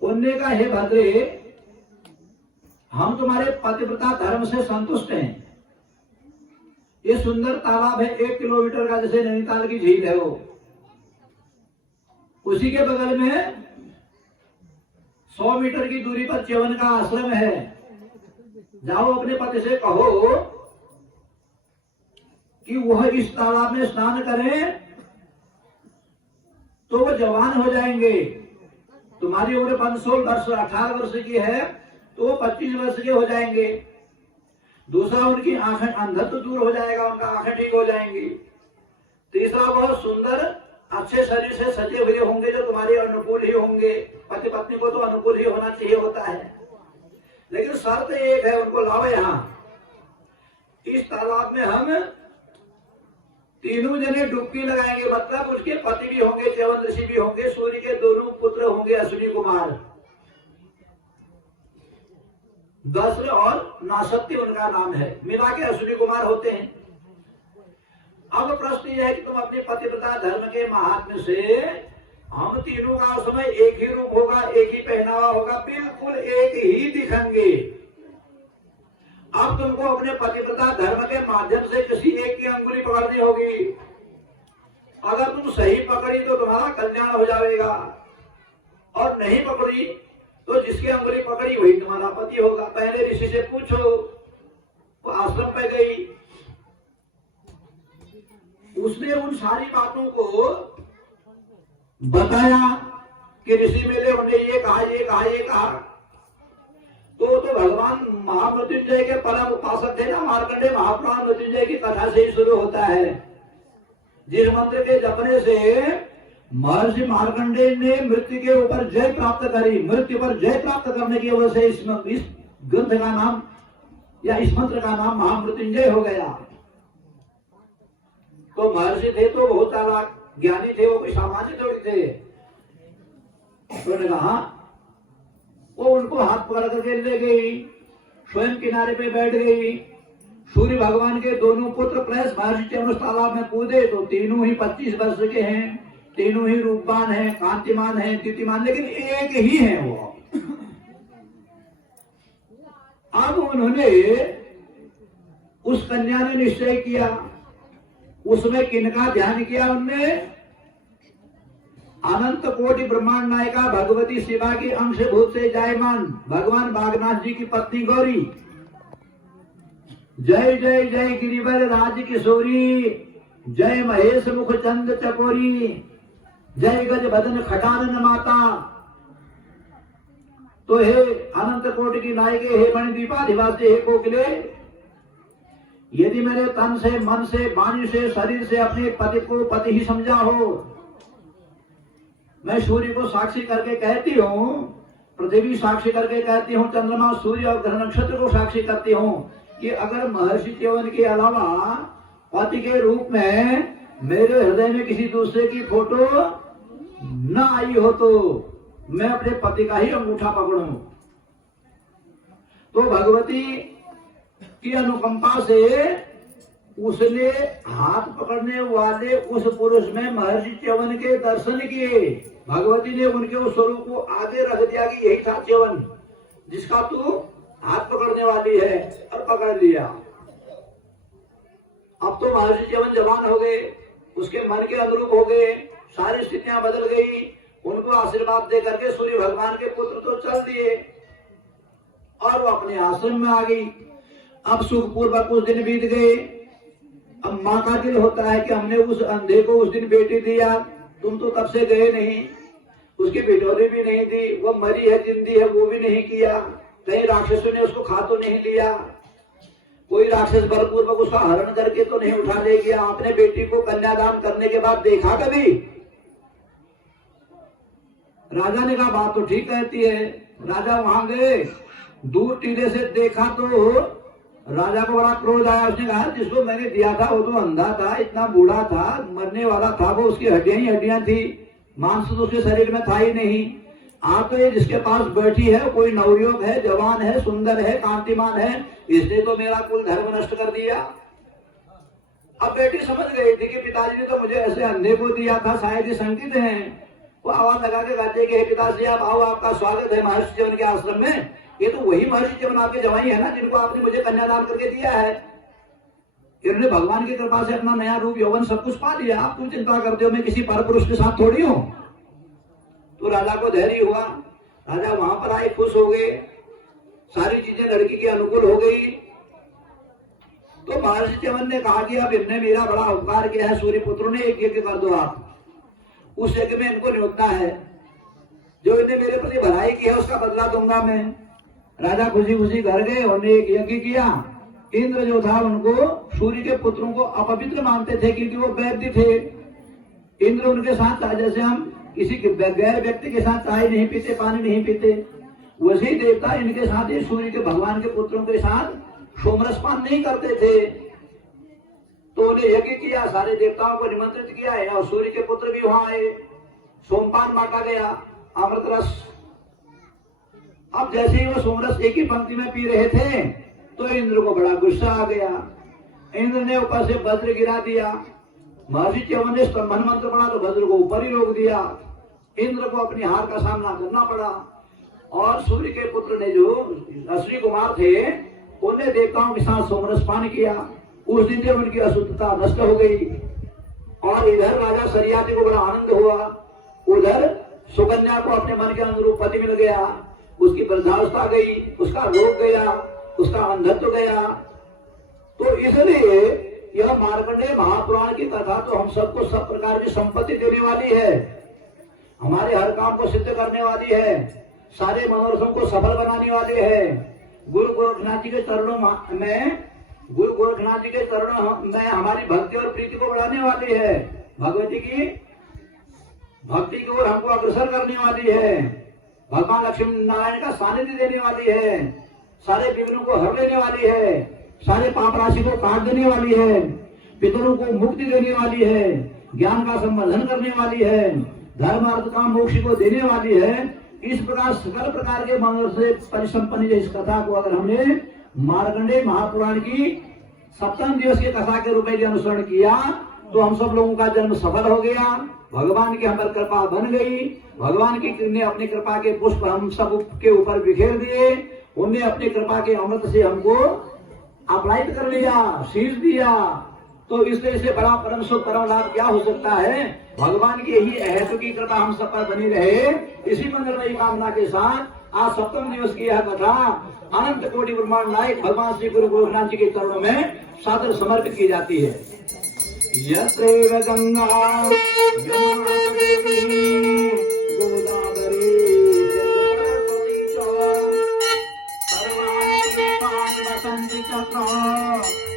उन्होंने कहा, हे भद्रे, हम तुम्हारे पतिव्रता धर्म से संतुष्ट हैं। ये सुंदर तालाब है, 1 किलोमीटर का, जैसे नैनीताल की झील है वो, उसी के बगल में 100 मीटर की दूरी पर च्यवन का आश्रम है। जाओ अपने पति से कहो कि वह इस तालाब में स्नान करें तो वो जवान हो जाएंगे। तुम्हारी उम्र 15 वर्ष 18 वर्ष की है तो वो 25 वर्ष के हो जाएंगे। दूसरा, उनकी आंखें, अंधत्व दूर हो जाएगा, उनका आंखें ठीक हो जाएंगी। तीसरा, बहुत सुंदर अच्छे शरीर से सजे हुए होंगे जो तुम्हारे अनुकूल ही होंगे। पति पत्नी को तो अनुकूल ही होना चाहिए होता है, लेकिन शर्त एक है, उनको लाओ यहाँ। इस तालाब में हम तीनों जने डुबकी लगाएंगे, मतलब उसके पति भी होंगे, च्यवन ऋषि भी होंगे, सूर्य के दोनों पुत्र होंगे, अश्विनी कुमार, दस्र और नासत्य उनका नाम है, मिला के अश्विनी कुमार होते हैं। अब प्रश्न यह है कि तुम अपने पतिव्रता धर्म के महात्म्य से, हम तीनों का उस समय एक ही रूप होगा, एक ही पहनावा होगा, बिल्कुल एक ही दिखेंगे। अब तुमको अपने पतिव्रता धर्म के माध्यम से किसी एक की अंगुली पकड़नी होगी। अगर तुम सही पकड़ी तो तुम्हारा कल्याण हो जाएगा, और नहीं पकड़ी तो जिसकी अंगुली पकड़ी वही तुम्हारा पति होगा। पहले ऋषि से पूछो। वो आश्रम पे गई, उसने उन सारी बातों को बताया कि ऋषि मिले, उन्हें ये कहा, ये कहा, ये कहा। तो भगवान महामृत्युंजय के परम उपासक थे ना, मार्कंडेय महापुराण मृत्युंजय की कथा से ही शुरू होता है, जिस मंत्र के जपने से महर्षि मार्कंडेय ने मृत्यु के ऊपर जय प्राप्त करी। मृत्यु पर जय प्राप्त करने की वजह से इस ग्रंथ का नाम या इस मंत्र का नाम महामृत्युंजय हो गया। तो महर्षि थे तो बहुत चालाक ज्ञानी थे, वो कोई सामान्य थोड़ी थे। उन्होंने कहा, वो उनको हाथ पकड़ करके ले गई, स्वयं किनारे पे बैठ गई। सूर्य भगवान के दोनों पुत्र प्लस महर्षि च्यवन तालाब में कूदे तो तीनों ही 25 वर्ष के हैं, तीनों ही रूपवान हैं, कांतिमान हैं, द्युतिमान, लेकिन एक ही हैं वो। अब उन्होंने, उस कन्या ने निश्चय किया, उसमें किनका ध्यान किया उनने? अनंत कोटि ब्रह्मांड नायिका भगवती शिवा की अंश भूत से जायमान भगवान बागनाथ जी की पत्नी गौरी। जय जय जय गिरिवर राज किशोरी, जय महेश मुख चंद चकोरी, जय गज बदन खटानन माता। तो हे अनंत कोटि की नायिके, हे मणिद्वीपाधिवासी, हे कोकिले, यदि मेरे तन से, मन से, वाणी से, शरीर से अपने पति को पति ही समझा हो, मैं सूर्य को साक्षी करके कहती हूँ, पृथ्वी साक्षी करके कहती हूँ, चंद्रमा, सूर्य और ग्रह नक्षत्र को साक्षी करती हूँ कि अगर महर्षि च्यवन के अलावा पति के रूप में मेरे हृदय में किसी दूसरे की फोटो न आई हो तो मैं अपने पति का ही अंगूठा पकड़ूं। तो भगवती की अनुकंपा से उसने हाथ पकड़ने वाले उस पुरुष में महर्षि च्यवन के दर्शन किए। भगवती ने उनके उस स्वरूप को आगे रख दिया कि यही था च्यवन जिसका तू हाथ पकड़ने वाली है, और पकड़ लिया। अब तो महर्षि च्यवन जवान हो गए, उसके मन के अनुरूप हो गए, सारी स्थितियां बदल गई। उनको आशीर्वाद दे करके सूर्य भगवान के पुत्र तो चल दिए और वो अपने आश्रम में आ गई। अब सुखपूर्वक कुछ दिन बीत गए। अब माँ का दिल होता है कि हमने उस अंधे को उस दिन बेटी दिया, तुम तो तब से गए नहीं, उसकी बिटौली भी नहीं दी, वो मरी है जिंदी है वो भी नहीं किया, कहीं राक्षसों ने उसको खा तो नहीं लिया, कोई राक्षस बलपूर्वक उसका हरण करके तो नहीं उठा ले गया। अपने बेटी को कन्यादान करने के बाद देखा कभी? राजा ने कहा बात तो ठीक कहती है। राजा वहां गए, दूर टीले से देखा तो राजा को बड़ा क्रोध आया। उसने कहा जिसको मैंने दिया था वो तो अंधा था, इतना बूढ़ा था, मरने वाला था, वो उसकी हड्डियां ही हड्डियां थी, मांस तो उसके शरीर में था ही नहीं। आप तो ये जिसके पास बैठी है कोई नवयुवक है, जवान है, सुंदर है, कांतिमान है, इसने तो मेरा कुल धर्म नष्ट कर दिया। अब बेटी समझ गई थी कि पिताजी ने तो मुझे ऐसे अंधे को दिया था, शायद ये संकेत है। वो आवाज लगा के गाते कि हे पिताजी आप आओ, आपका स्वागत है महर्षि च्यवन के आश्रम में। ये तो वही महर्षि च्यवन आपके जवाई है ना, जिनको आपने मुझे कन्यादान करके दिया है। इन्होंने भगवान की कृपा से अपना नया रूप यौवन सब कुछ पा लिया। आप क्यों चिंता करते हो, मैं किसी पर पुरुष के साथ थोड़ी हूं। तो राजा को धैर्य हुआ, राजा वहां पर आए, खुश हो गए, सारी चीजें लड़की के अनुकूल हो गई। तो महर्षि च्यवन ने कहा कि अब इनने मेरा बड़ा उपकार किया है, सूर्य पुत्र ने एक यज्ञ कर दो आप, उस यज्ञ में इनको न्योता है, जो इन्हें मेरे प्रति भलाई की है उसका बदला दूंगा मैं। राजा खुशी खुशी घर गए, उन्होंने एक यज्ञ किया। इंद्र जो था उनको सूर्य के पुत्रों को अपवित्र मानते थे क्योंकि वो वैद्य थे। इंद्र उनके साथ, जैसे हम किसी गैर व्यक्ति के साथ चाय नहीं पीते, पानी नहीं पीते, वैसे ही देवता इनके साथ ही सूर्य के भगवान के पुत्रों के साथ सोमरसपान नहीं करते थे। तो उन्हें यज्ञ किया, सारे देवताओं को निमंत्रित किया है और सूर्य के पुत्र भी वहां आए, सोमपान बांटा गया, अमृत रस। अब जैसे ही वो सोमरस एक ही पंक्ति में पी रहे थे तो इंद्र को बड़ा गुस्सा आ गया। इंद्र ने ऊपर से वज्र गिरा दिया। महर्षि च्यवन ने स्तंभन मंत्र पढ़ा तो वज्र को ऊपर ही रोक दिया। इंद्र को अपनी हार का सामना करना पड़ा। और सूर्य के पुत्र ने जो अश्विनी कुमार थे उन्हें देवताओं के साथ सोमरस पान किया। उस दिन से उनकी अशुद्धता नष्ट हो गई। और इधर राजा सरियाती को बड़ा आनंद हुआ, उधर सुकन्या को अपने मन के अनुरूप पति मिल गया, उसकी वृद्धावस्था गई, उसका रोग गया, उसका अंधत्व गया। तो इसलिए यह मार्कंडेय महापुराण की कथा तो हम सबको सब प्रकार की संपत्ति देने वाली है, हमारे हर काम को सिद्ध करने वाली है, सारे मनोरथों को सफल बनाने वाली है। गुरु गोरखनाथ जी के चरणों में हमारी भक्ति और प्रीति को बढ़ाने वाली है, भगवती की भक्ति की ओर हमको अग्रसर करने वाली है, भगवान लक्ष्मी नारायण का सानिध्य देने वाली है, सारे विघ्नों को हर लेने वाली है, सारे पाप राशि को काट देने वाली है, पितरों को मुक्ति देने वाली है, ज्ञान का संवर्धन करने वाली है, धर्म अर्थ काम मोक्ष को देने वाली है। इस प्रकार सकल प्रकार के मंगल से परिसंपन्न इस कथा को अगर हमने मार्कंडेय महापुराण की सप्तम दिवस की कथा के रूप में अनुसरण किया तो हम सब लोगों का जन्म सफल हो गया, भगवान की हम पर कृपा बन गई। भगवान की ने अपनी कृपा के पुष्प हम सब के ऊपर बिखेर दिए, उनने अपनी कृपा के अमृत से हमको अपलाइट कर लिया, शीश दिया। तो इस तरह से बड़ा परम सुख परम लाभ क्या हो सकता है। भगवान की यही अहेतु की कृपा हम सब पर बनी रहे, इसी मंगलमयी कामना के साथ आज सप्तम दिवस की यह कथा अनंत कोटि ब्रह्मांड नायक भगवान श्री गुरु गोरखनाथ जी के चरणों में सादर समर्पित की जाती है। यत्रैव गंगा यमुना देवी गोदावरी सरस्वती च सर्वाणि देवानि वसन्ति तत्र